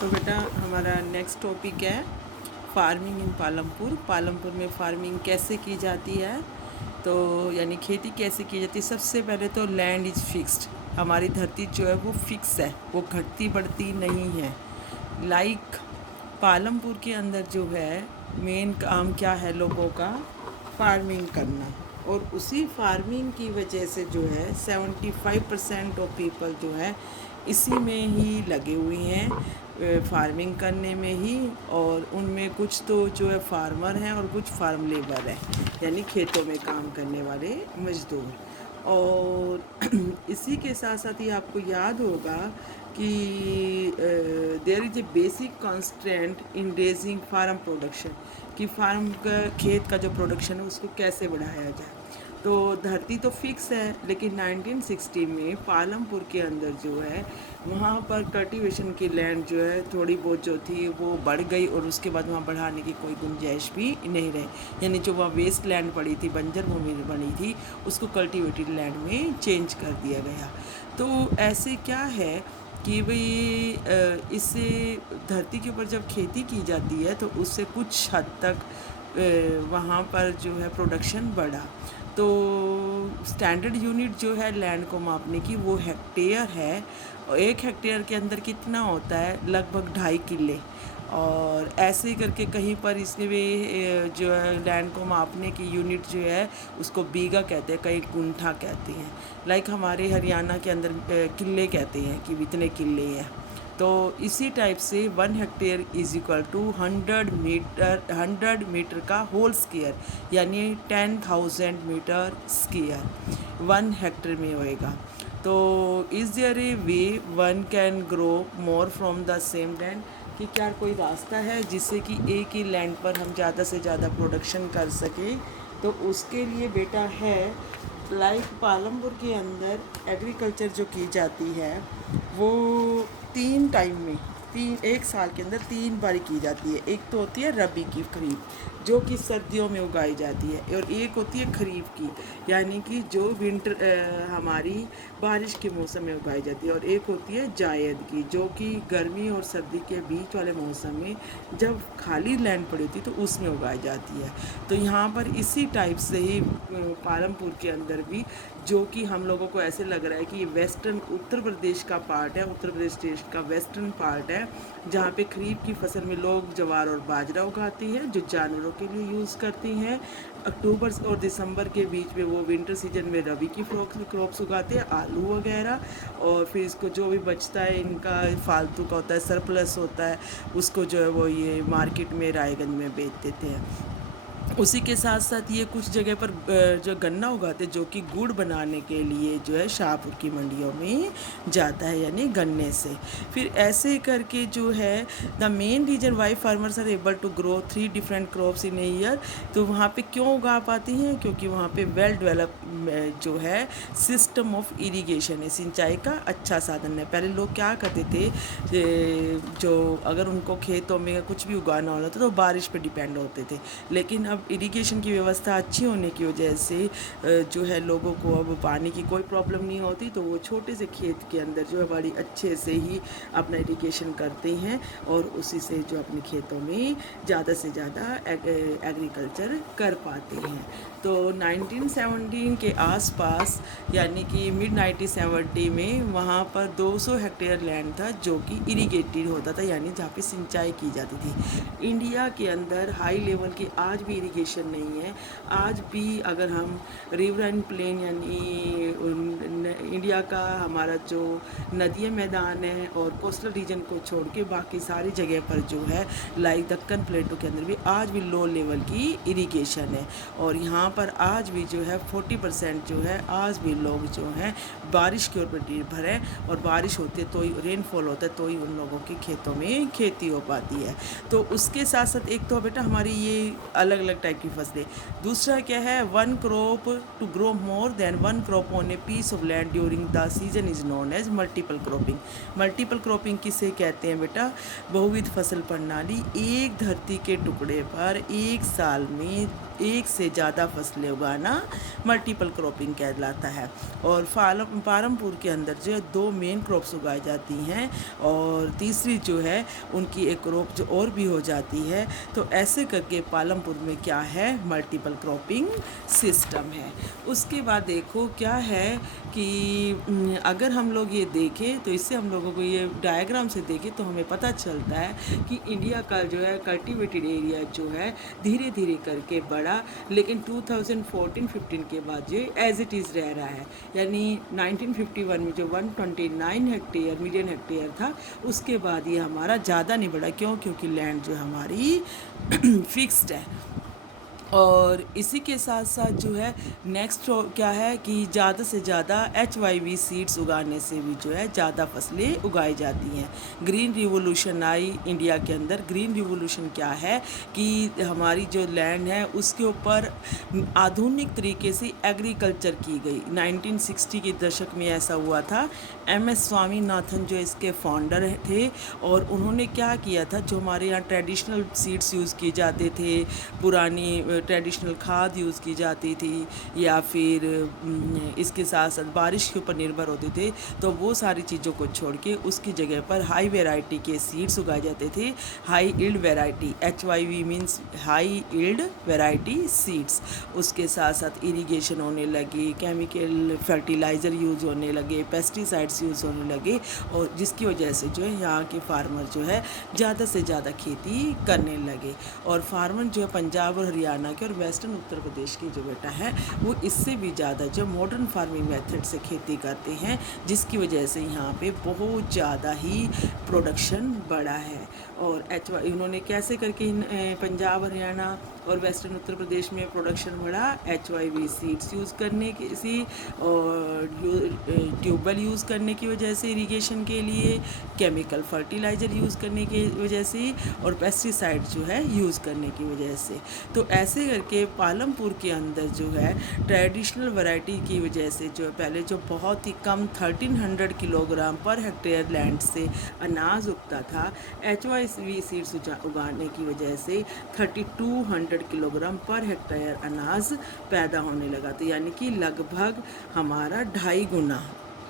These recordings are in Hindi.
तो बेटा हमारा नेक्स्ट टॉपिक है फार्मिंग इन पालमपुर। पालमपुर में फार्मिंग कैसे की जाती है, तो यानी खेती कैसे की जाती है। सबसे पहले तो लैंड इज़ फिक्स्ड। हमारी धरती जो है वो फिक्स है, वो घटती बढ़ती नहीं है। लाइक पालमपुर के अंदर जो है मेन काम क्या है लोगों का, फार्मिंग करना। और उसी फार्मिंग की वजह से जो है 75% ऑफ पीपल जो है इसी में ही लगे हुए हैं, फार्मिंग करने में ही। और उनमें कुछ तो जो है फार्मर हैं और कुछ फार्म लेबर हैं, यानी खेतों में काम करने वाले मजदूर। और इसी के साथ साथ ही आपको याद होगा कि there is a basic constraint in raising farm production, कि फार्म का खेत का जो प्रोडक्शन है उसको कैसे बढ़ाया जाए। तो धरती तो फिक्स है, लेकिन 1960 में पालमपुर के अंदर जो है वहाँ पर कल्टीवेशन की लैंड जो है थोड़ी बहुत जो थी वो बढ़ गई, और उसके बाद वहाँ बढ़ाने की कोई गुंजाइश भी नहीं रही। यानी जो वहाँ वेस्ट लैंड पड़ी थी, बंजर भूमि बनी थी, उसको कल्टीवेटेड लैंड में चेंज कर दिया गया। तो ऐसे क्या है कि भाई इससे धरती के ऊपर जब खेती की जाती है तो उससे कुछ हद तक वहाँ पर जो है प्रोडक्शन बढ़ा। तो स्टैंडर्ड यूनिट जो है लैंड को मापने की वो हेक्टेयर है, और 1 हेक्टेयर के अंदर कितना होता है, लगभग 2.5 किले। और ऐसे ही करके कहीं पर इसमें जो है लैंड को मापने की यूनिट जो है उसको बीघा कहते हैं, कहीं गुंठा कहते हैं। लाइक हमारे हरियाणा के अंदर किले कहते हैं कि इतने किले हैं। तो इसी टाइप से 1 hectare is equal to 100 metre का होल स्क्वायर, यानी 10,000 मीटर स्क्वायर 1 हेक्टेयर में होएगा। तो is there a way one can grow more from the same land, कि क्या कोई रास्ता है जिससे कि एक ही लैंड पर हम ज़्यादा से ज़्यादा प्रोडक्शन कर सकें। तो उसके लिए बेटा है, लाइक पालमपुर के अंदर एग्रीकल्चर जो की जाती है वो 3 टाइम में, 1 साल के अंदर 3 बार की जाती है। एक तो होती है रबी की, खरीफ, जो कि सर्दियों में उगाई जाती है, और एक होती है खरीफ की, यानी कि जो विंटर हमारी बारिश के मौसम में उगाई जाती है। और एक होती है जायद की, जो कि गर्मी और सर्दी के बीच वाले मौसम में जब खाली लैंड पड़ी होती है तो उसमें उगाई जाती है। तो यहाँ पर इसी टाइप से ही पालमपुर के अंदर भी, जो कि हम लोगों को ऐसे लग रहा है कि ये वेस्टर्न उत्तर प्रदेश का पार्ट है, उत्तर प्रदेश देश का वेस्टर्न पार्ट है, जहाँ पे खरीफ की फसल में लोग ज्वार और बाजरा उगाती हैं जो जानवरों के लिए यूज़ करती हैं। अक्टूबर और दिसंबर के बीच में वो विंटर सीजन में रबी की क्रॉप्स उगाते हैं, आलू वगैरह। और फिर इसको जो भी बचता है इनका फालतू का होता है, सरप्लस होता है, उसको जो है वो ये मार्केट में रायगंज में बेच देते हैं। उसी के साथ साथ ये कुछ जगह पर जो गन्ना उगाते हैं, जो कि गुड़ बनाने के लिए जो है शाहपुर की मंडियों में जाता है, यानी गन्ने से। फिर ऐसे करके जो है the main reason why farmers are able to grow 3 different crops in a year. तो वहाँ पे क्यों उगा पाती हैं, क्योंकि वहाँ पे वेल डेवलप जो है सिस्टम ऑफ इरिगेशन है, सिंचाई का अच्छा साधन है। पहले लोग क्या करते थे, जो अगर उनको खेतों में कुछ भी उगाना होता था तो बारिश पे डिपेंड होते थे, लेकिन अब इरिगेशन की व्यवस्था अच्छी होने की वजह से जो है लोगों को अब पानी की कोई प्रॉब्लम नहीं होती। तो वो छोटे से खेत के अंदर जो है बड़ी अच्छे से ही अपना इरिगेशन करते हैं, और उसी से जो अपने खेतों में ज़्यादा से ज़्यादा एग्रीकल्चर कर पाते हैं। तो 1917 के आसपास, यानी कि मिड 1970 में वहाँ पर 200 हेक्टेयर लैंड था जो कि इरिगेटेड होता था, यानी जहाँ पे सिंचाई की जाती थी। इंडिया के अंदर हाई लेवल की आज भी इरिगेशन नहीं है। आज भी अगर हम रिवर एंड प्लेन, यानी इंडिया का हमारा जो नदियाँ मैदान है और कोस्टल रीजन को छोड़ के बाकी सारी जगह पर जो है लाइक दक्कन प्लेटो के अंदर भी आज भी लो लेवल की इरिगेशन है। और यहाँ पर आज भी जो है 40% जो है आज भी लोग जो हैं बारिश के ऊपर निर्भर है, और बारिश होती है तो ही रेनफॉल होता है तो ही उन लोगों के खेतों में खेती हो पाती है। तो उसके साथ साथ एक तो बेटा हमारी ये अलग अलग टाइप की फसलें, दूसरा क्या है, one crop to grow more than one crop on a piece of land during the season is known as multiple cropping. Multiple cropping किसे कहते हैं बेटा, बहुविध फसल प्रणाली। एक धरती के टुकड़े पर एक साल में एक से ज़्यादा फसलें उगाना मल्टीपल क्रॉपिंग कहलाता है। और पालमपुर के अंदर जो है 2 मेन क्रॉप्स उगाई जाती हैं और तीसरी जो है उनकी एक क्रॉप जो और भी हो जाती है। तो ऐसे करके पालमपुर में क्या है, मल्टीपल क्रॉपिंग सिस्टम है। उसके बाद देखो क्या है कि अगर हम लोग ये देखें तो इससे हम लोगों को ये डायग्राम से देखें तो हमें पता चलता है कि इंडिया का जो है कल्टीवेटेड एरिया जो है धीरे धीरे करके बढ़ा, लेकिन 2014-15 के बाद जो एज इट इज़ रह रहा है। यानी 1951 में जो 129 हेक्टेयर मिलियन हेक्टेयर था, उसके बाद ये हमारा ज़्यादा नहीं बढ़ा। क्यों? क्योंकि लैंड जो हमारी फिक्स्ड है। और इसी के साथ साथ जो है नेक्स्ट क्या है कि ज़्यादा से ज़्यादा HYV सीड्स उगाने से भी जो है ज़्यादा फसलें उगाई जाती हैं। ग्रीन रिवोल्यूशन आई इंडिया के अंदर। ग्रीन रिवोल्यूशन क्या है कि हमारी जो लैंड है उसके ऊपर आधुनिक तरीके से एग्रीकल्चर की गई। 1960 के दशक में ऐसा हुआ था। MS स्वामीनाथन जो इसके फाउंडर थे और उन्होंने क्या किया था, जो हमारे यहाँ ट्रेडिशनल सीड्स यूज़ किए जाते थे, पुरानी ट्रेडिशनल खाद यूज़ की जाती थी या फिर इसके साथ साथ बारिश के ऊपर निर्भर होते थे, तो वो सारी चीज़ों को छोड़ के उसकी जगह पर हाई वैरायटी के सीड्स उगाए जाते थे। High yield variety, HYV means high yield variety seeds. उसके साथ साथ इरिगेशन होने लगी, केमिकल फर्टिलाइज़र यूज़ होने लगे, पेस्टिसाइड्स यूज़ होने लगे और जिसकी वजह से जो है यहाँ के फार्मर जो है ज़्यादा से ज़्यादा खेती करने लगे। और फार्मर जो है पंजाब और हरियाणा के और वेस्टर्न उत्तर प्रदेश के जो बेटा है वो इससे भी ज़्यादा जो मॉडर्न फार्मिंग मेथड से खेती करते हैं, जिसकी वजह से यहाँ पे बहुत ज़्यादा ही प्रोडक्शन बढ़ा है। और इन्होंने कैसे करके पंजाब हरियाणा और वेस्टर्न उत्तर प्रदेश में प्रोडक्शन बढ़ा, HYV सीड्स यूज़ करने की सी और ट्यूबवेल यूज़ करने की वजह से इरिगेशन के लिए, केमिकल फर्टिलाइज़र यूज़ करने की वजह से और पेस्टिसाइड जो है यूज़ करने की वजह से। तो ऐसे करके पालमपुर के अंदर जो है ट्रेडिशनल वैरायटी की वजह से जो पहले जो बहुत ही कम 1300 किलोग्राम पर हेक्टेयर लैंड से अनाज उगता था, HYV सीड्स उगाने की वजह से 3200 किलोग्राम पर हेक्टेयर अनाज पैदा होने लगा। तो यानी कि लगभग हमारा 2.5 गुना,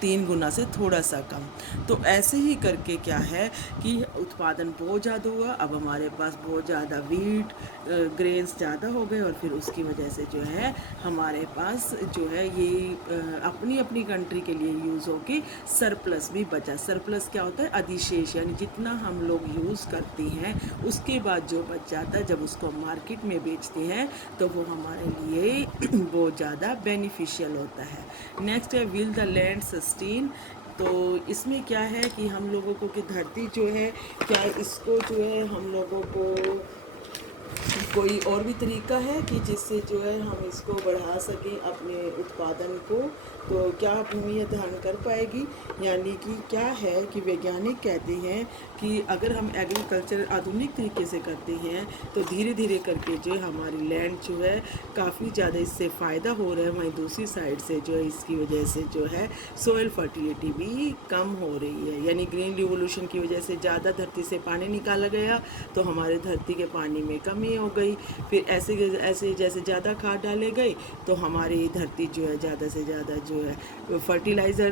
3 गुना से थोड़ा सा कम। तो ऐसे ही करके क्या है कि उत्पादन बहुत ज़्यादा हुआ। अब हमारे पास बहुत ज़्यादा वीट ग्रेन्स ज़्यादा हो गए और फिर उसकी वजह से जो है हमारे पास जो है ये अपनी अपनी कंट्री के लिए यूज़ हो के सरप्लस भी बचा। सरप्लस क्या होता है? अधिशेष, यानी जितना हम लोग यूज़ करते हैं उसके बाद जो बच जाता है, जब उसको मार्केट में बेचते हैं तो वो हमारे लिए बहुत ज़्यादा बेनिफिशियल होता है। नेक्स्ट है विल द लैंड सस्टेन। तो इसमें क्या है कि हम लोगों को कि धरती जो है क्या इसको जो है हम लोगों को कोई और भी तरीका है कि जिससे जो है हम इसको बढ़ा सकें अपने उत्पादन को। तो क्या भूमि यह धारण कर पाएगी? यानी कि क्या है कि वैज्ञानिक कहते हैं कि अगर हम एग्रीकल्चर आधुनिक तरीके से करते हैं तो धीरे धीरे करके जो है हमारी लैंड जो है काफ़ी ज़्यादा इससे फ़ायदा हो रहा है। वहीं दूसरी साइड से जो है इसकी वजह से जो है सोइल फर्टिलिटी भी कम हो रही है। यानी ग्रीन रिवोल्यूशन की वजह से ज़्यादा धरती से पानी निकाला गया तो हमारे धरती के पानी में कमी हो गई। फिर ऐसे ऐसे जैसे ज़्यादा खाद डाले गए तो हमारी धरती जो है ज़्यादा से ज़्यादा जो है फर्टिलाइज़र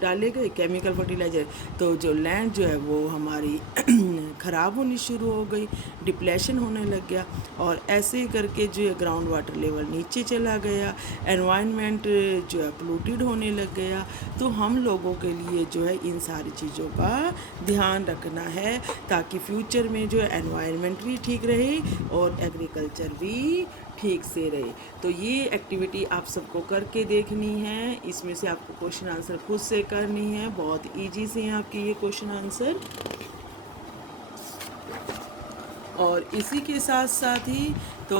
डाले गए, केमिकल फर्टिलाइज़र, तो जो लैंड जो है वो हमारी ख़राब होनी शुरू हो गई, डिप्लेशन होने लग गया। और ऐसे करके जो है ग्राउंड वाटर लेवल नीचे चला गया, एनवायरनमेंट जो है पोल्यूटेड होने लग गया। तो हम लोगों के लिए जो है इन सारी चीज़ों का ध्यान रखना है ताकि फ्यूचर में जो है एनवायरनमेंट भी ठीक रहे और एग्रीकल्चर भी ठीक से रहे। तो ये एक्टिविटी आप सबको करके देखनी है। इसमें से आपको क्वेश्चन आंसर खुद से करनी है, बहुत इजी से हैं आपके ये क्वेश्चन आंसर। और इसी के साथ साथ ही तो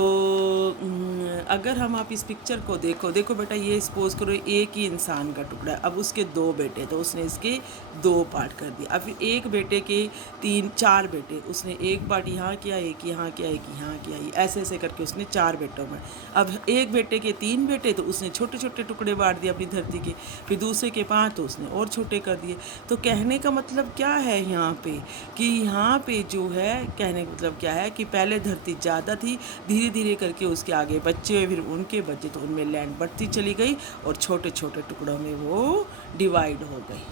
अगर हम आप इस पिक्चर को देखो बेटा, ये सपोज करो एक ही इंसान का टुकड़ा है, अब उसके 2 बेटे, तो उसने इसके 2 पार्ट कर दिए। अब फिर एक बेटे के 3-4 बेटे, उसने एक पार्ट यहाँ किया, एक यहाँ किया, एक यहाँ किया, ऐसे ऐसे करके उसने 4 बेटों में। अब एक बेटे के 3 बेटे, तो उसने छोटे छोटे टुकड़े बांट दिए अपनी धरती के। फिर दूसरे के 5 तो उसने और छोटे कर दिए। तो कहने का मतलब क्या है यहाँ पे कि यहाँ पे जो है कहने का मतलब क्या है कि पहले धरती ज़्यादा थी, धीरे धीरे धीरे करके उसके आगे बच्चे, फिर उनके बच्चे, तो उनमें लैंड बढ़ती चली गई और छोटे छोटे टुकड़ों में वो डिवाइड हो गई।